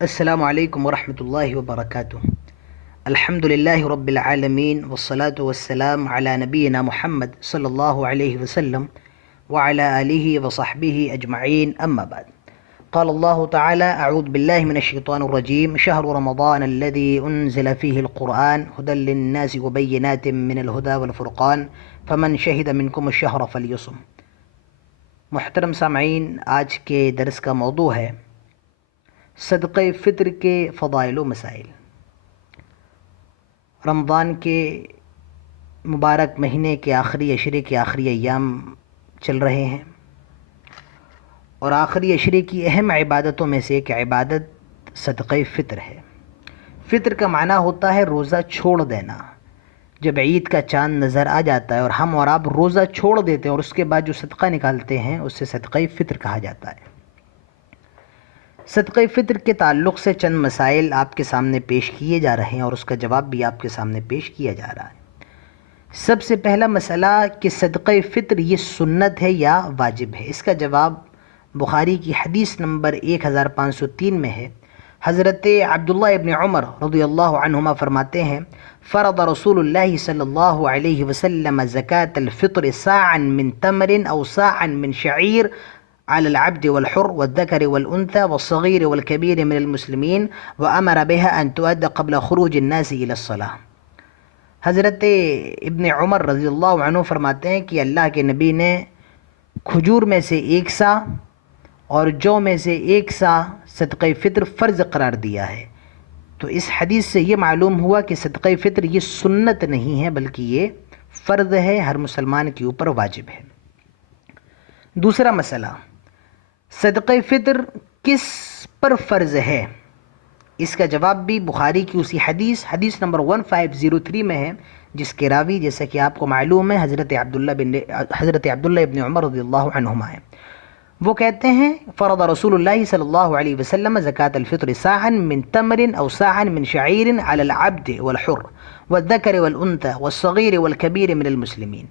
السلام علیکم ورحمۃ اللہ وبرکاتہ۔ الحمد للہ رب العالمین والصلاة والسلام علی نبینا محمد صلی اللہ علیہ وسلم وعلی آلہ وصحبہ اجمعین، اما بعد۔ قال اللہ تعالی اعوذ باللہ من الشیطان الرجیم شہر رمضان الذی انزل فیہ القرآن ھدی للناس وبینات من الھدی والفرقان فمن شہد منکم الشہر فلیصم۔ محترم سامعین، آج کے درس کا موضوع ہے صدقہ فطر کے فضائل و مسائل۔ رمضان کے مبارک مہینے کے آخری عشرے کے آخری ایام چل رہے ہیں، اور آخری عشرے کی اہم عبادتوں میں سے ایک عبادت صدقہ فطر ہے۔ فطر کا معنی ہوتا ہے روزہ چھوڑ دینا۔ جب عید کا چاند نظر آ جاتا ہے اور ہم اور آپ روزہ چھوڑ دیتے ہیں اور اس کے بعد جو صدقہ نکالتے ہیں اسے صدقہ فطر کہا جاتا ہے۔ صدقہ فطر کے تعلق سے چند مسائل آپ کے سامنے پیش کیے جا رہے ہیں اور اس کا جواب بھی آپ کے سامنے پیش کیا جا رہا ہے۔ سب سے پہلا مسئلہ کہ صدقہ فطر یہ سنت ہے یا واجب ہے، اس کا جواب بخاری کی حدیث نمبر 1503 میں ہے۔ حضرت عبداللہ ابن عمر رضی اللہ عنہما فرماتے ہیں، فرض رسول اللہ صلی اللہ علیہ وسلم زکاة الفطر صاعا من تمر او صاعا من شعیر على العبد والحر والذكر والأنثى والصغير والكبير من المسلمين وأمر بها أن تؤدى قبل خروج الناس إلى الصلاة۔ حضرت ابن عمر رضی اللہ عنہ فرماتے ہیں کہ اللہ کے نبی نے کھجور میں سے 1 سا اور جو میں سے 1 سا صدقہ فطر فرض قرار دیا ہے۔ تو اس حدیث سے یہ معلوم ہوا کہ صدقہ فطر یہ سنت نہیں ہے بلکہ یہ فرض ہے، ہر مسلمان کے اوپر واجب ہے۔ دوسرا مسئلہ، صدقہ فطر کس پر فرض ہے؟ اس کا جواب بھی بخاری کی اسی حدیث نمبر 1503 میں ہے، جس کے راوی جیسا کہ آپ کو معلوم ہے حضرت عبداللہ ابن عمر رضی اللہ عنہما ہے۔ وہ کہتے ہیں، فرض رسول اللہ صلی اللہ علیہ وسلم زکاة الفطر صاعا من تمر او صاعا من شعیر علی العبد والحر والذکر والانثى والصغیر والکبیر من المسلمین،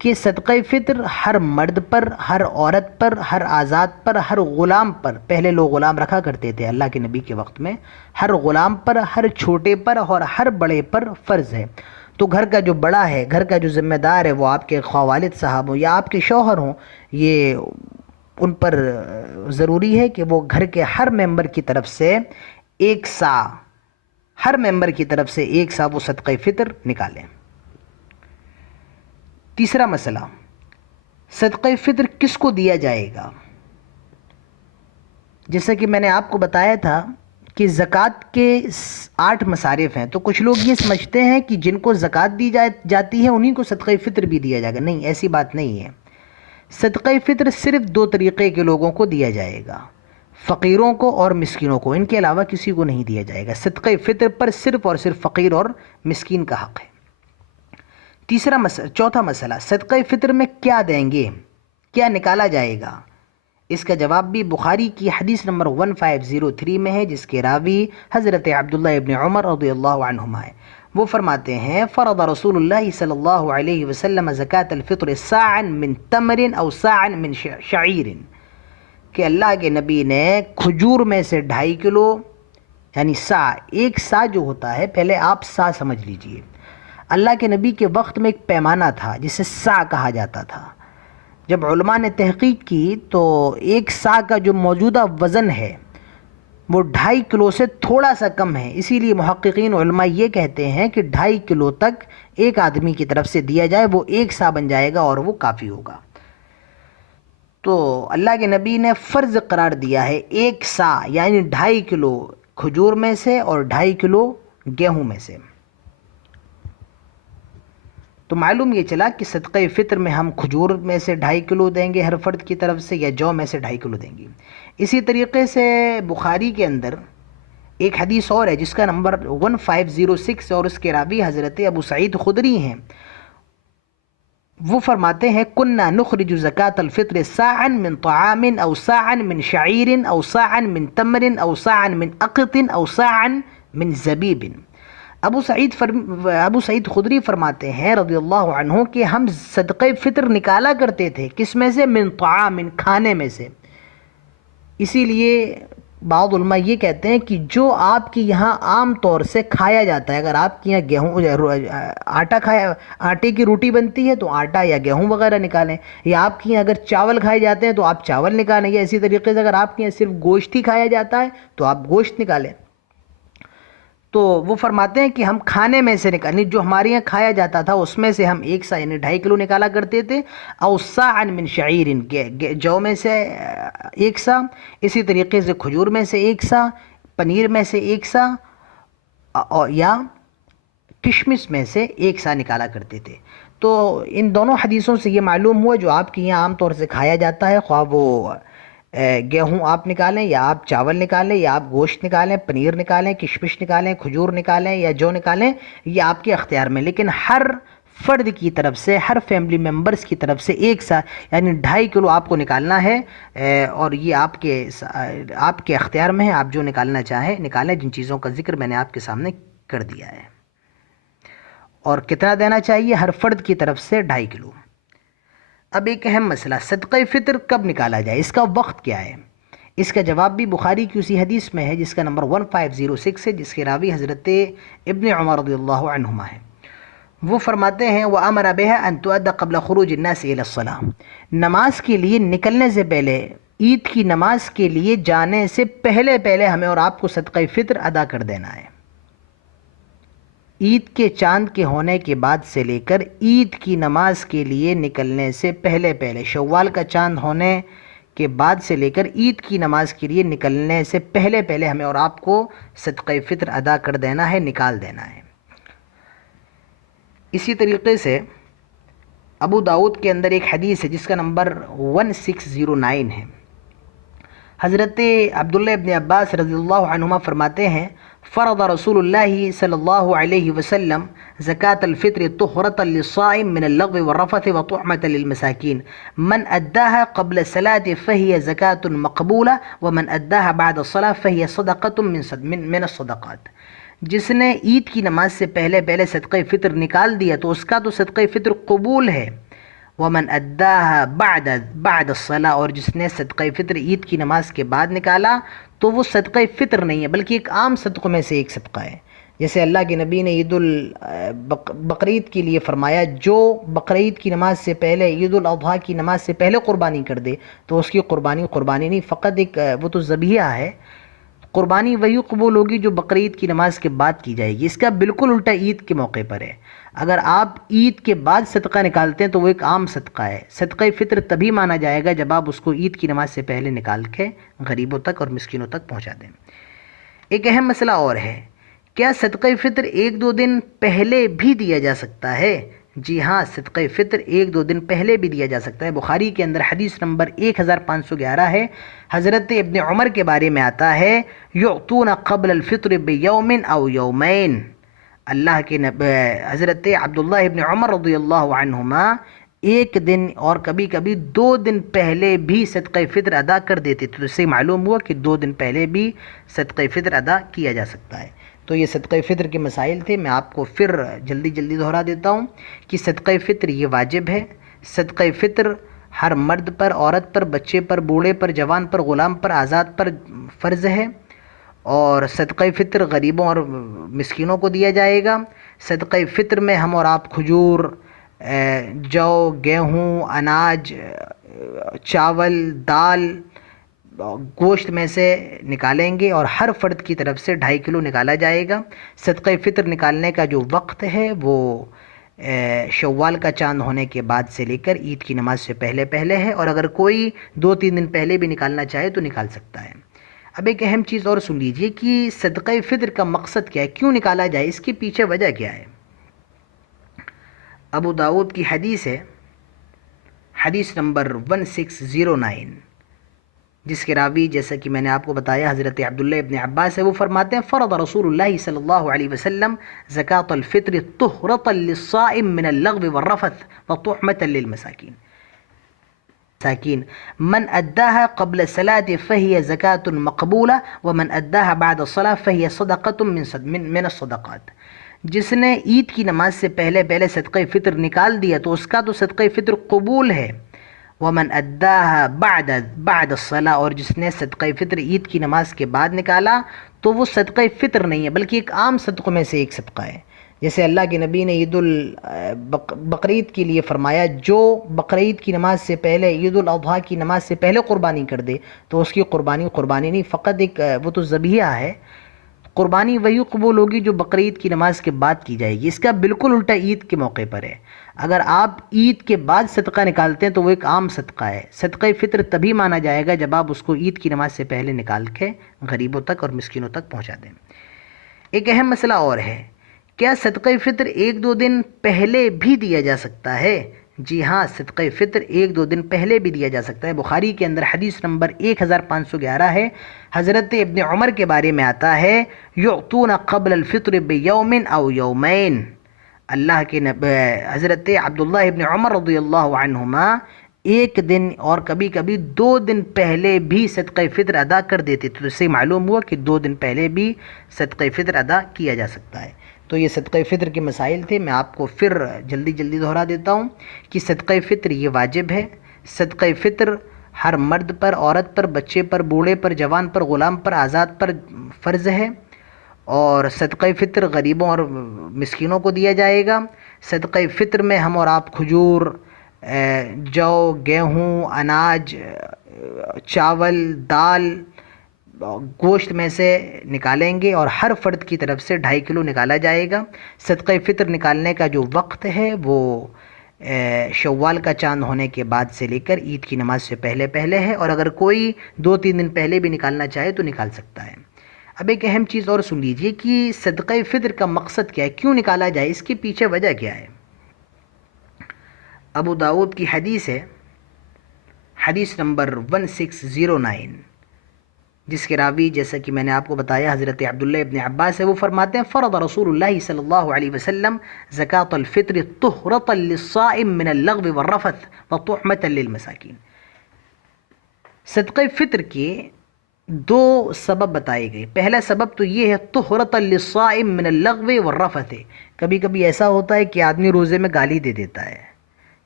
کہ صدقہ فطر ہر مرد پر، ہر عورت پر، ہر آزاد پر، ہر غلام پر، پہلے لوگ غلام رکھا کرتے تھے اللہ کے نبی کے وقت میں، ہر غلام پر، ہر چھوٹے پر اور ہر بڑے پر فرض ہے۔ تو گھر کا جو بڑا ہے، گھر کا جو ذمہ دار ہے، وہ آپ کے والد صاحب ہوں یا آپ کے شوہر ہوں، یہ ان پر ضروری ہے کہ وہ گھر کے ہر ممبر کی طرف سے 1 سا، ہر ممبر کی طرف سے 1 سا وہ صدقہ فطر نکالیں۔ تیسرا مسئلہ، صدقہ فطر کس کو دیا جائے گا؟ جیسا کہ میں نے آپ کو بتایا تھا کہ زکوٰۃ کے 8 مصارف ہیں، تو کچھ لوگ یہ سمجھتے ہیں کہ جن کو زکوٰۃ دی جاتی ہے انہی کو صدقہ فطر بھی دیا جائے گا۔ نہیں، ایسی بات نہیں ہے۔ صدقہ فطر صرف 2 طریقے کے لوگوں کو دیا جائے گا، فقیروں کو اور مسکینوں کو، ان کے علاوہ کسی کو نہیں دیا جائے گا۔ صدقہ فطر پر صرف اور صرف فقیر اور مسکین کا حق ہے۔ چوتھا مسئلہ، صدقہ فطر میں کیا دیں گے، کیا نکالا جائے گا؟ اس کا جواب بھی بخاری کی حدیث نمبر 1503 میں ہے، جس کے راوی حضرت عبداللہ ابن عمر رضی اللہ عنہما ہے۔ وہ فرماتے ہیں، فرض رسول اللہ صلی اللہ علیہ وسلم زکاة الفطر صاعا من تمر او صاعا من شعیر، کہ اللہ کے نبی نے کھجور میں سے 2.5 کلو، یعنی سا، 1 سا جو ہوتا ہے، پہلے آپ سا سمجھ لیجئے۔ اللہ کے نبی کے وقت میں ایک پیمانہ تھا جسے سا کہا جاتا تھا۔ جب علماء نے تحقیق کی تو 1 سا کا جو موجودہ وزن ہے وہ 2.5 کلو سے تھوڑا سا کم ہے، اسی لیے محققین علماء یہ کہتے ہیں کہ 2.5 کلو تک ایک آدمی کی طرف سے دیا جائے، وہ 1 سا بن جائے گا اور وہ کافی ہوگا۔ تو اللہ کے نبی نے فرض قرار دیا ہے 1 سا، یعنی 2.5 کلو کھجور میں سے اور 2.5 کلو گیہوں میں سے۔ تو معلوم یہ چلا کہ صدقہ فطر میں ہم کھجور میں سے 2.5 کلو دیں گے ہر فرد کی طرف سے، یا جو میں سے 2.5 کلو دیں گے۔ اسی طریقے سے بخاری کے اندر ایک حدیث اور ہے جس کا نمبر 1506 اور اس کے راوی حضرت ابو سعید خدری ہیں۔ وہ فرماتے ہیں، کننا نخرج زکاة الفطر صاعا من طعام او صاعا من شعیر او صاعا من تمر او صاعا من اقط او صاعا من زبیب۔ ابو سعید خدری فرماتے ہیں رضی اللہ عنہ کہ ہم صدقہ فطر نکالا کرتے تھے، کس میں سے؟ من طعام، کھانے میں سے۔ اسی لیے بعض علماء یہ کہتے ہیں کہ جو آپ کے یہاں عام طور سے کھایا جاتا ہے، اگر آپ کے یہاں آٹے کی روٹی بنتی ہے تو آٹا یا گیہوں وغیرہ نکالیں، یا آپ کے یہاں اگر چاول کھائے جاتے ہیں تو آپ چاول نکالیں، یا اسی طریقے سے اگر آپ کے یہاں صرف گوشت ہی کھایا جاتا ہے تو آپ گوشت نکالیں۔ تو وہ فرماتے ہیں کہ ہم کھانے میں سے نکالیں، جو ہمارے یہاں کھایا جاتا تھا اس میں سے ہم 1 سا یعنی 2.5 کلو نکالا کرتے تھے، او صاعا من شعیر، جو میں سے 1 سا، اسی طریقے سے کھجور میں سے 1 سا، پنیر میں سے 1 سا، یا کشمش میں سے 1 سا نکالا کرتے تھے۔ تو ان دونوں حدیثوں سے یہ معلوم ہوا جو آپ کے یہاں عام طور سے کھایا جاتا ہے، خواہ وہ گیہوں آپ نکالیں یا آپ چاول نکالیں یا آپ گوشت نکالیں، پنیر نکالیں، کشمش نکالیں، کھجور نکالیں یا جو نکالیں، یہ آپ کے اختیار میں، لیکن ہر فرد کی طرف سے، ہر فیملی ممبرز کی طرف سے 1 سا یعنی 2.5 کلو آپ کو نکالنا ہے، اور یہ آپ کے اختیار میں ہے، آپ جو نکالنا چاہیں نکالیں، جن چیزوں کا ذکر میں نے آپ کے سامنے کر دیا ہے۔ اور کتنا دینا چاہیے؟ ہر فرد کی طرف سے 2.5 کلو۔ اب ایک اہم مسئلہ، صدقہ فطر کب نکالا جائے، اس کا وقت کیا ہے؟ اس کا جواب بھی بخاری کی اسی حدیث میں ہے جس کا نمبر 1506 ہے، جس کے راوی حضرت ابن عمر رضی اللہ عنہما ہے۔ وہ فرماتے ہیں وَأَمَرَ بِهَا أَن تُؤَدَّ قَبْلَ خُرُوجِ النَّاسِ إِلَى الصَّلَاةِ، نماز کے لیے نکلنے سے پہلے، عید کی نماز کے لیے جانے سے پہلے ہمیں اور آپ کو صدقہ فطر ادا کر دینا ہے۔ عید کے چاند کے ہونے کے بعد سے لے کر عید کی نماز کے لیے نکلنے سے پہلے، شوال کا چاند ہونے کے بعد سے لے کر عید کی نماز کے لیے نکلنے سے پہلے ہمیں اور آپ کو صدقہ فطر ادا کر دینا ہے، نکال دینا ہے۔ اسی طریقے سے ابو داؤد کے اندر ایک حدیث ہے جس کا نمبر 1609 ہے۔ حضرت عبداللہ ابن عباس رضی اللہ عنہما فرماتے ہیں فرض رسول اللہ صلی اللہ علیہ وسلم زکاة الفطر طہرة للصائم من اللغو والرفث وطعمة للمساکین، من اداها قبل الصلاة فهي زکاة مقبولہ ومن اداها بعد الصلاة فهي صدقة من الصدقات۔ جس نے عید کی نماز سے پہلے صدقہ فطر نکال دیا تو اس کا تو صدقہ فطر قبول ہے، ومن اداها بعد الصلاة، اور جس نے صدقہ فطر عید کی نماز کے بعد نکالا تو وہ صدقہ فطر نہیں ہے بلکہ ایک عام صدقوں میں سے ایک صدقہ ہے۔ جیسے اللہ کے نبی نے بقرعید کے لیے فرمایا جو بقرعید کی نماز سے پہلے، عید الاضحیٰ کی نماز سے پہلے قربانی کر دے تو اس کی قربانی نہیں، فقط ایک وہ تو ذبیحہ ہے، قربانی وہی قبول ہوگی جو بقرعید کی نماز کے بعد کی جائے گی۔ اس کا بالکل الٹا عید کے موقع پر ہے، اگر آپ عید کے بعد صدقہ نکالتے ہیں تو وہ ایک عام صدقہ ہے۔ صدقہ فطر تبھی مانا جائے گا جب آپ اس کو عید کی نماز سے پہلے نکال کے غریبوں تک اور مسکینوں تک پہنچا دیں۔ ایک اہم مسئلہ اور ہے، کیا صدقہ فطر 1-2 دن پہلے بھی دیا جا سکتا ہے؟ جی ہاں، صدقہ فطر 1-2 دن پہلے بھی دیا جا سکتا ہے۔ بخاری کے اندر حدیث نمبر 1511 ہے، حضرت ابن عمر کے بارے میں آتا ہے یعطون قبل الفطر بیوم او یومین، اللہ کے حضرت عبداللہ ابن عمر رضی اللہ عنہما 1 دن اور کبھی 2 دن پہلے بھی صدقہ فطر ادا کر دیتے، تو اس سے معلوم ہوا کہ 2 دن پہلے بھی صدقہ فطر ادا کیا جا سکتا ہے۔ تو یہ صدقہ فطر کے مسائل تھے، میں آپ کو پھر جلدی دہرا دیتا ہوں کہ صدقہ فطر یہ واجب ہے۔ صدقہ فطر ہر مرد پر، عورت پر، بچے پر، بوڑھے پر، جوان پر، غلام پر، آزاد پر فرض ہے، اور صدقہ فطر غریبوں اور مسکینوں کو دیا جائے گا۔ صدقہ فطر میں ہم اور آپ کھجور، جو، گیہوں، اناج، چاول، دال، گوشت میں سے نکالیں گے، اور ہر فرد کی طرف سے 2.5 کلو نکالا جائے گا۔ صدقہ فطر نکالنے کا جو وقت ہے وہ شوال کا چاند ہونے کے بعد سے لے کر عید کی نماز سے پہلے ہے، اور اگر کوئی 2-3 دن پہلے بھی نکالنا چاہے تو نکال سکتا ہے۔ اب ایک اہم چیز اور سن لیجئے کہ صدقہ فطر کا مقصد کیا ہے، کیوں نکالا جائے، اس کے پیچھے وجہ کیا ہے۔ ابو داؤد کی حدیث ہے، حدیث نمبر 1609، جس کے راوی جیسا کہ میں نے آپ کو بتایا حضرت عبداللہ ابن عباس ہے۔ وہ فرماتے ہیں فرض رسول اللہ صلی اللہ علیہ وسلم زکاة الفطر طہرة للصائم من اللغو والرفث وطعمة للمساکین، من اداها قبل الصلاة فهي زکاة مقبولہ ومن اداها بعد الصلاة فهي صدقة من الصدقات۔ جس نے عید کی نماز سے پہلے صدقہ فطر نکال دیا تو اس کا تو صدقہ فطر قبول ہے، ومن اداها بعد الصلاة، اور جس نے صدقہ فطر عید کی نماز کے بعد نکالا تو وہ صدقہ فطر نہیں ہے بلکہ ایک عام صدقوں میں سے ایک صدقہ ہے. جیسے اللہ کے نبی نے بقرعید کے لیے فرمایا جو بقرعید کی نماز سے پہلے عید الاضحیٰ کی نماز سے پہلے قربانی کر دے تو اس کی قربانی نہیں، فقط ایک وہ تو ذبیحہ ہے. قربانی وہی قبول ہوگی جو بقرعید کی نماز کے بعد کی جائے گی. اس کا بالکل الٹا عید کے موقع پر ہے. اگر آپ عید کے بعد صدقہ نکالتے ہیں تو وہ ایک عام صدقہ ہے. صدقہ فطر تبھی مانا جائے گا جب آپ اس کو عید کی نماز سے پہلے نکال کے غریبوں تک اور مسکینوں تک پہنچا دیں. ایک اہم مسئلہ اور ہے، کیا صدقہ فطر 1-2 دن پہلے بھی دیا جا سکتا ہے؟ جی ہاں، صدقہ فطر 1-2 دن پہلے بھی دیا جا سکتا ہے. بخاری کے اندر حدیث نمبر 1511 ہے. حضرت ابن عمر کے بارے میں آتا ہے یعطون قبل الفطر بیوم او یومین. اللہ کے حضرت عبداللہ ابن عمر رضی اللہ عنہما 1 دن اور کبھی کبھی 2 دن پہلے بھی صدقہ فطر ادا کر دیتے. تو اس سے معلوم ہوا کہ 2 دن پہلے بھی صدقہ فطر ادا کیا جا سکتا ہے. تو یہ صدقہ فطر کے مسائل تھے. میں آپ کو پھر جلدی دہرا دیتا ہوں کہ صدقہ فطر یہ واجب ہے. صدقہ فطر ہر مرد پر، عورت پر، بچے پر، بوڑھے پر، جوان پر، غلام پر، آزاد پر فرض ہے. اور صدقہ فطر غریبوں اور مسکینوں کو دیا جائے گا. صدقہ فطر میں ہم اور آپ کھجور، جو، گیہوں، اناج، چاول، دال، گوشت میں سے نکالیں گے اور ہر فرد کی طرف سے 2.5 کلو نکالا جائے گا. صدقہ فطر نکالنے کا جو وقت ہے وہ شوال کا چاند ہونے کے بعد سے لے کر عید کی نماز سے پہلے ہے، اور اگر کوئی 2-3 دن پہلے بھی نکالنا چاہے تو نکال سکتا ہے. اب ایک اہم چیز اور سن لیجئے کہ صدقہ فطر کا مقصد کیا ہے، کیوں نکالا جائے، اس کے پیچھے وجہ کیا ہے. ابو داؤد کی حدیث ہے، حدیث نمبر 1609، جس کے راوی جیسا کہ میں نے آپ کو بتایا حضرت عبداللہ ابن عباس ہے. وہ فرماتے ہیں فرض رسول اللہ صلی اللہ علیہ وسلم زکاة الفطر طہرة للصائم من اللغو والرفث وطعمة للمساکین. صدقہ فطر کے 2 سبب بتائے گئے. پہلا سبب تو یہ ہے طہرة للصائم من اللغو والرفث. کبھی کبھی ایسا ہوتا ہے کہ آدمی روزے میں گالی دے دیتا ہے،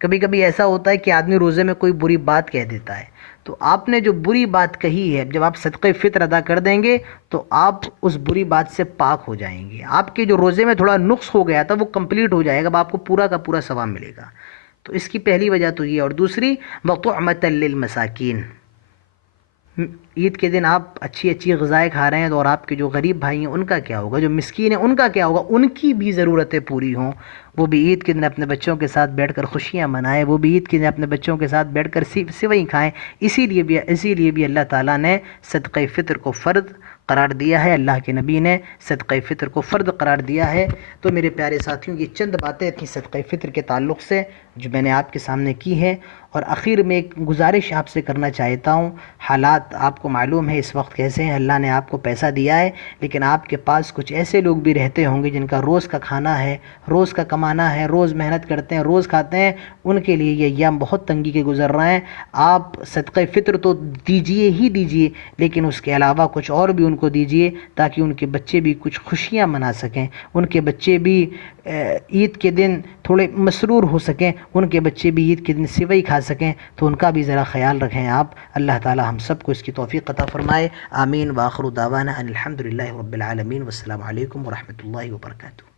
کبھی کبھی ایسا ہوتا ہے کہ آدمی روزے میں کوئی بری بات کہہ دیتا ہے. تو آپ نے جو بری بات کہی ہے جب آپ صدقہ فطر ادا کر دیں گے تو آپ اس بری بات سے پاک ہو جائیں گے. آپ کے جو روزے میں تھوڑا نقص ہو گیا تھا وہ کمپلیٹ ہو جائے گا، اب آپ کو پورا کا پورا ثواب ملے گا. تو اس کی پہلی وجہ تو یہ. اور دوسری وطعمة للمساکین، عید کے دن آپ اچھی غذائیں کھا رہے ہیں تو اور آپ کے جو غریب بھائی ہیں ان کا کیا ہوگا، جو مسکین ہیں ان کا کیا ہوگا، ان کی بھی ضرورتیں پوری ہوں. وہ بھی عید کے دن اپنے بچوں کے ساتھ بیٹھ کر خوشیاں منائیں، وہ بھی عید کے دن اپنے بچوں کے ساتھ بیٹھ کر سوئی کھائیں. اسی لیے بھی اللہ تعالیٰ نے صدقہ فطر کو فرض قرار دیا ہے. اللہ کے نبی نے صدقہ فطر کو فرض قرار دیا ہے. تو میرے پیارے ساتھیوں، یہ چند باتیں تھیں صدقہ فطر کے تعلق سے جو میں نے آپ کے سامنے کی ہیں. اور آخر میں ایک گزارش آپ سے کرنا چاہتا ہوں. حالات آپ کو معلوم ہے اس وقت کیسے ہیں. اللہ نے آپ کو پیسہ دیا ہے لیکن آپ کے پاس کچھ ایسے لوگ بھی رہتے ہوں گے جن کا روز کا کھانا ہے، روز کا کمانا ہے، روز محنت کرتے ہیں، روز کھاتے ہیں. ان کے لیے یہ ایام بہت تنگی کے گزر رہے ہیں. آپ صدقہ فطر تو دیجیے لیکن اس کے علاوہ کچھ اور بھی ان کو دیجیے تاکہ ان کے بچے بھی کچھ خوشیاں منا سکیں، ان کے بچے بھی عید کے دن تھوڑے مسرور ہو سکیں، ان کے بچے بھی عید کے دن سوئی کھا سکیں. تو ان کا بھی ذرا خیال رکھیں آپ. اللہ تعالی ہم سب کو اس کی توفیق عطا فرمائے. آمین. وآخر دعوانا ان الحمد للہ رب العالمین. والسلام علیکم ورحمۃ اللہ وبرکاتہ.